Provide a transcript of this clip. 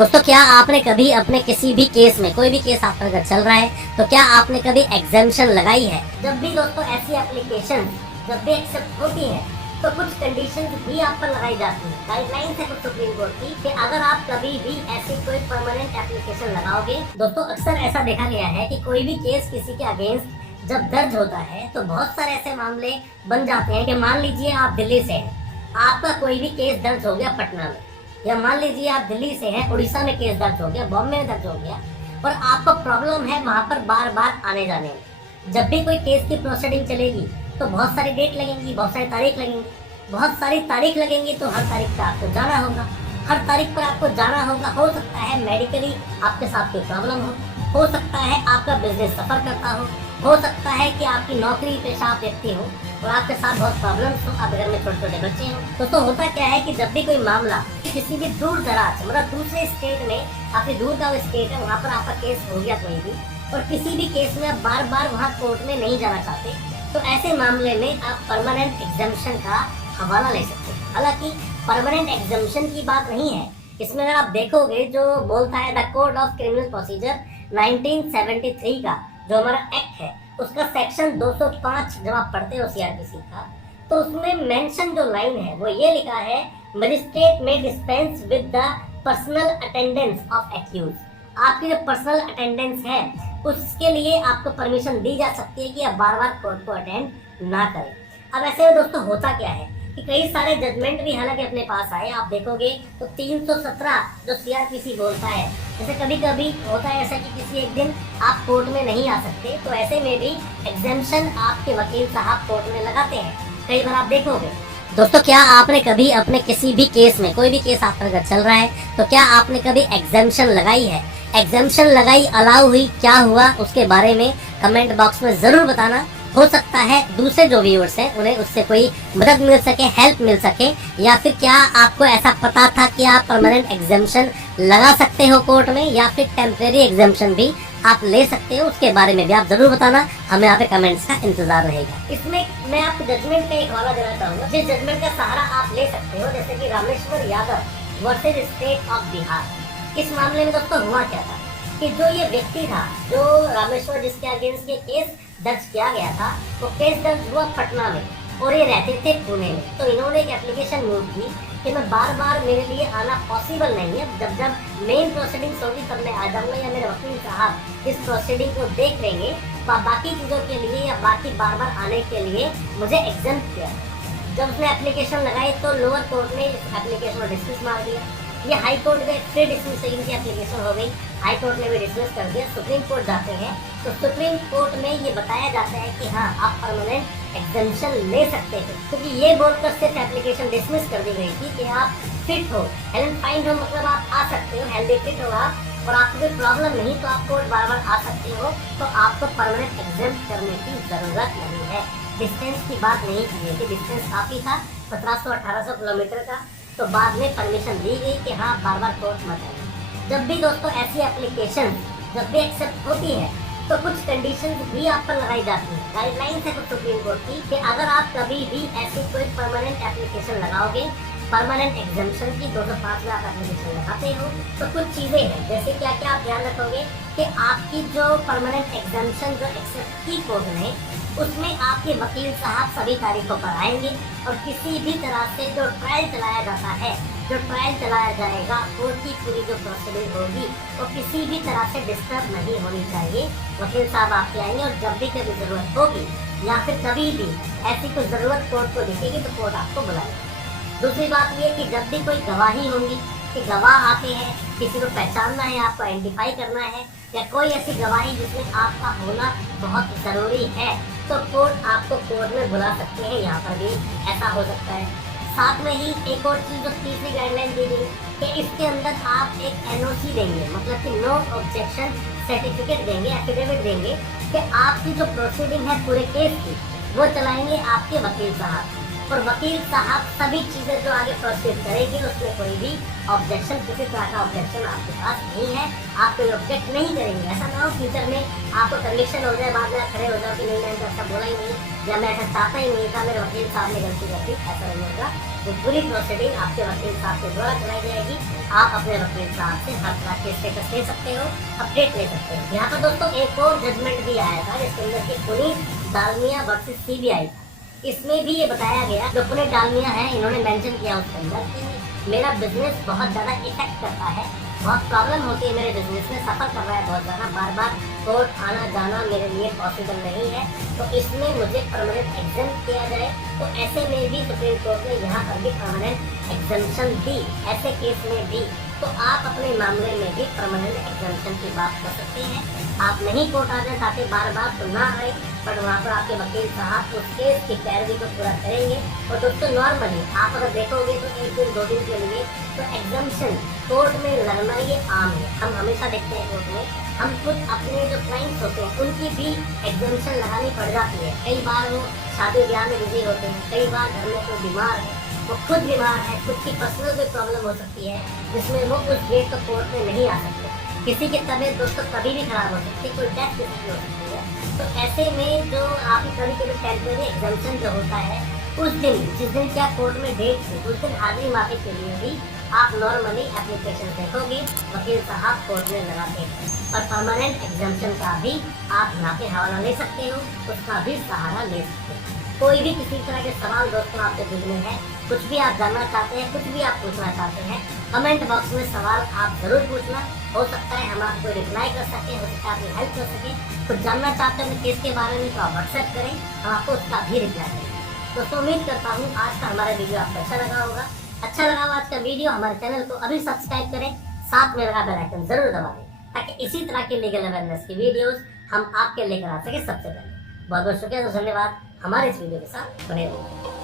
दोस्तों, क्या आपने कभी अपने किसी भी केस में, कोई भी केस आपका अगर चल रहा है, तो क्या आपने कभी एग्जामिशन लगाई है? जब भी दोस्तों ऐसी एप्लीकेशन जब भी एक्सेप्ट होती है तो कुछ कंडीशंस भी आप पर लगाई जाती है। गाइडलाइंस है कुछ सुप्रीम कोर्ट की कि अगर आप कभी भी ऐसी कोई परमानेंट एप्लीकेशन लगाओगे, दोस्तों अक्सर ऐसा देखा गया है कि कोई भी केस किसी के अगेंस्ट जब दर्ज होता है तो बहुत सारे ऐसे मामले बन जाते हैं कि मान लीजिए आप दिल्ली से हैं, आपका कोई भी केस दर्ज हो गया पटना में, या मान लीजिए आप दिल्ली से हैं, उड़ीसा में केस दर्ज हो गया, बॉम्बे में दर्ज हो गया, और आपको प्रॉब्लम है वहां पर बार बार आने जाने में। जब भी कोई केस की प्रोसीडिंग चलेगी तो बहुत सारी डेट लगेंगी, बहुत सारी तारीख लगेंगी, बहुत सारी तारीख लगेंगी, तो हर तारीख पर आपको जाना होगा, हर तारीख पर आपको जाना होगा। हो सकता है मेडिकली आपके साथ कोई प्रॉब्लम हो सकता है आपका बिजनेस सफर करता हो सकता है कि आपकी नौकरी पेशा व्यक्ति हो और आपके साथ बहुत प्रॉब्लम्स हो, आप घर में छोटे छोटे बच्चे हो। तो होता क्या है कि जब भी कोई मामला किसी भी दूर दराज मतलब दूसरे स्टेट में, काफी दूर का स्टेट है, वहाँ पर आपका केस हो गया कोई भी, और किसी भी केस में आप बार बार वहाँ कोर्ट में नहीं जाना चाहते, तो ऐसे मामले में आप परमानेंट एग्जामिशन का हवाला ले सकते हैं। हालांकि परमानेंट एग्जामिशन की बात नहीं है इसमें। अगर आप देखोगे जो बोलता है the code of criminal procedure 1973 का जो हमारा एक्ट है, उसका सेक्शन 205 जब आप पढ़ते हो सीआरपीसी का, तो उसमें मेंशन जो लाइन है वो ये लिखा है, मजिस्ट्रेट में dispense with the personal attendance of accused. आपकी जो पर्सनल अटेंडेंस है उसके लिए आपको परमिशन दी जा सकती है कि आप बार बार कोर्ट को अटेंड ना करें। अब ऐसे में दोस्तों होता क्या है कि कई सारे जजमेंट भी हालांकि अपने पास आए, आप देखोगे तो 317 जो सीआरपीसी बोलता है, जैसे कभी कभी होता है ऐसा कि किसी एक दिन आप कोर्ट में नहीं आ सकते, तो ऐसे में भी एग्जामिशन आपके वकील साहब कोर्ट में लगाते हैं। कई बार आप देखोगे दोस्तों, क्या आपने कभी अपने किसी भी केस में, कोई भी केस आपका अगर चल रहा है, तो क्या आपने कभी एग्जामिशन लगाई है? एग्जामिशन लगाई, अलाउ हुई, क्या हुआ, उसके बारे में कमेंट बॉक्स में जरूर बताना। हो सकता है दूसरे जो व्यूअर्स हैं उन्हें उससे कोई मदद मिल सके, हेल्प मिल सके, या फिर क्या आपको ऐसा पता था कि आप परमानेंट एग्जामिशन लगा सकते हो कोर्ट में, या फिर टेम्परेरी एग्जामिशन भी आप ले सकते हो, उसके बारे में भी आप जरूर बताना। हमें यहाँ पे कमेंट्स का इंतजार रहेगा। इसमें मैं आपको जजमेंट का एक हवाला देना चाहूंगा, जिस जजमेंट का सहारा आप ले सकते हो, जैसे कि Rameshwar Yadav versus state of Bihar. इस मामले में दोस्तों हुआ क्या था कि जो ये व्यक्ति था, जो रामेश्वर जिसके अगेंस्ट ये केस दर्ज किया गया था, वो केस दर्ज हुआ पटना में और ये रहते थे पुणे में। तो इन्होंने एक एप्लीकेशन मूव की कि मैं बार बार, मेरे लिए आना पॉसिबल नहीं है, जब मेन प्रोसीडिंग्स होगी तब मैं आ जाऊंगा, या मेरे वकील साहब इस प्रोसीडिंग को देख लेंगे, बाकी चीज़ों के लिए या बाकी बार बार आने के लिए मुझे एग्जाम्प्ट किया। जब उसने एप्लीकेशन लगाई तो लोअर कोर्ट ने इस एप्लीकेशन को डिसमिस मार दिया। ये हाई कोर्ट में फिर डिसमिस की एप्लीकेशन हो गई, हाई कोर्ट ने भी डिसमिस कर दिया। सुप्रीम कोर्ट जाते हैं तो सुप्रीम कोर्ट में ये बताया जाता है कि हाँ, आप परमानेंट एग्जामिशन ले सकते हैं, क्योंकि ये बोलकर सिर्फ एप्लीकेशन डिसमिस कर दी गई थी कि आप फिट हो, हेल्थ फाइंड हो, मतलब आप आ सकते हो, हेल्दी फिट हो आप, और आपको कोई प्रॉब्लम नहीं, तो आप कोर्ट बार बार आ सकते हो, तो आपको परमानेंट एग्जाम करने की जरूरत नहीं है। डिस्टेंस की बात नहीं की गई थी, डिस्टेंस काफी था, 1700-1800 किलोमीटर का, तो बाद में परमिशन दी गई कि हाँ, बार बार कोर्ट मत आइए। जब भी दोस्तों ऐसी एप्लीकेशन जब भी एक्सेप्ट होती है तो कुछ कंडीशंस भी आप पर लगाई जाती है। गाइडलाइंस है कुछ सुप्रीम कोर्ट की कि अगर आप कभी भी ऐसी कोई परमानेंट एप्लीकेशन लगाओगे, परमानेंट एग्जामिशन की 205 में आप एप्लीकेशन लगाते हो, तो कुछ चीजें हैं, जैसे क्या क्या आप ध्यान रखोगे कि आपकी जो परमानेंट एग्जामिशन जो एक्सेप्ट की कोर्ट ने, उसमें आपके वकील साहब सभी तारीखों पर आएंगे, और किसी भी तरह से जो ट्रायल चलाया जाता है, जो ट्रायल चलाया जाएगा, कोर्ट की पूरी जो प्रोसीडिंग होगी वो किसी भी तरह से डिस्टर्ब नहीं होनी चाहिए। वकील साहब आपके आएंगे, और जब भी कभी जरूरत होगी या फिर कभी भी ऐसी कोई जरूरत कोर्ट को दिखेगी तो कोर्ट आपको बुलाएगा। दूसरी बात ये कि जब भी कोई गवाही होंगी, कि गवाह आते हैं, किसी को पहचानना है, आपको आइडेंटिफाई करना है, या कोई ऐसी गवाही जिसमें आपका होना बहुत ज़रूरी है, तो कोर्ट आपको कोर्ट में बुला सकते हैं। यहाँ पर भी ऐसा हो सकता है। साथ में ही एक और चीज़ जो तीसरी गाइडलाइन दी गई कि इसके अंदर आप एक एनओसी देंगे, मतलब कि नो ऑब्जेक्शन सर्टिफिकेट देंगे, एफिडेविट देंगे कि आपकी जो प्रोसीडिंग है पूरे केस की वो चलाएंगे आपके वकील साहब, और वकील साहब सभी चीज़ें जो आगे प्रोसीड करेंगे उसमें कोई भी ऑब्जेक्शन, किसी तरह का ऑब्जेक्शन आपके पास नहीं है, आप कोई ऑब्जेक्ट नहीं करेंगे। ऐसा ना हो फ्यूचर में आपको कन्विक्शन हो जाए, बाद में आप खड़े हो जाओ कि नहीं, मैंने तो ऐसा बोला ही नहीं, या मैं ऐसा चाहता ही नहीं था, मेरे वकील साहब ने गलती कर दी, ऐसा नहीं होगा। वो पूरी प्रोसीडिंग आपके वकील साहब के द्वारा कराई जाएगी। आप अपने वकील साहब से हर तरह के स्टेटस ले सकते हो, अपडेट ले सकते हो। यहाँ पर दोस्तों एक और जजमेंट भी आया था जिसके अंदर की पुनीत डालमिया वर्सेस CBI था। इसमें भी ये बताया गया, जो पुनीत डालमिया है इन्होंने मेंशन किया उसके अंदर कि मेरा बिजनेस बहुत ज़्यादा इफेक्ट करता है, बहुत प्रॉब्लम होती है मेरे बिजनेस में, सफ़र कर रहा है बहुत ज़्यादा, बार बार कोर्ट आना जाना मेरे लिए पॉसिबल नहीं है, तो इसमें मुझे परमानेंट एग्जाम किया जाए। तो ऐसे में भी सुप्रीम कोर्ट ने यहाँ पर भी परमानेंट एग्जामेशन दी। ऐसे केस में भी तो आप अपने मामले में भी परमानेंट एग्जामेशन की बात कर सकते हैं। आप नहीं कोर्ट आना चाहते बार बार तो ना आए, बट वहाँ पर आपके वकील साहब उस केस की पैरवी को पूरा करेंगे। और दोस्तों नॉर्मली आप अगर देखोगे तो 1 दिन 2 दिन के लिए तो एग्जामेशन कोर्ट में लगना ये आम है। हम हमेशा देखते हैं कोर्ट में, हम खुद अपने जो क्लाइंट्स होते हैं उनकी भी एग्जामेशन लगानी पड़ जाती है। कई बार वो शादी ब्याह में बिजी होते हैं, कई बार घर में कोई बीमार है, वो खुद बीमार है, खुद की पर्सनल कोई प्रॉब्लम हो सकती है जिसमें वो उस डेट तक कोर्ट में नहीं आ सकते। किसी की तबीयत दोस्तों कभी भी खराब हो सकती है, कोई डेथ किसी की हो सकती है। तो ऐसे में जो आपकी कभी कभी टेम्परेरी एग्जामेशन जो होता है उस दिन, जिस दिन क्या कोर्ट में डेट थी, उस दिन हाजिरी माफी के लिए भी आप नॉर्मली एप्लीकेशन देखोगे वकील साहब कोर्ट में लगाते हैं। और परमानेंट एग्जामेशन का भी आप यहाँ पे हवाला ले सकते हो, उसका भी सहारा ले सकते हो। कोई भी किसी तरह के सवाल दोस्तों आपके दिल में है, कुछ भी आप जानना चाहते हैं, कुछ भी आप पूछना चाहते हैं, कमेंट बॉक्स में सवाल आप जरूर पूछना। हो सकता है हम आपको रिप्लाई कर सकें, हो सकता है आपकी हेल्प कर सकें। कुछ जानना चाहते हैं केस के बारे में तो आप व्हाट्सएप करें, हम आपको उसका भी रिप्लाई करें। दोस्तों उम्मीद करता हूँ आज का हमारा वीडियो आपको अच्छा लगा होगा। अच्छा लगा हो आज का वीडियो, हमारे चैनल को अभी सब्सक्राइब करें, साथ में लगा बेल आइकन जरूर दबा दें ताकि इसी तरह की लीगल अवेयरनेस की वीडियोस हम आपके लेकर आ सके सबसे पहले। बहुत बहुत शुक्रिया, धन्यवाद हमारे इस वीडियो के साथ बने रहिए।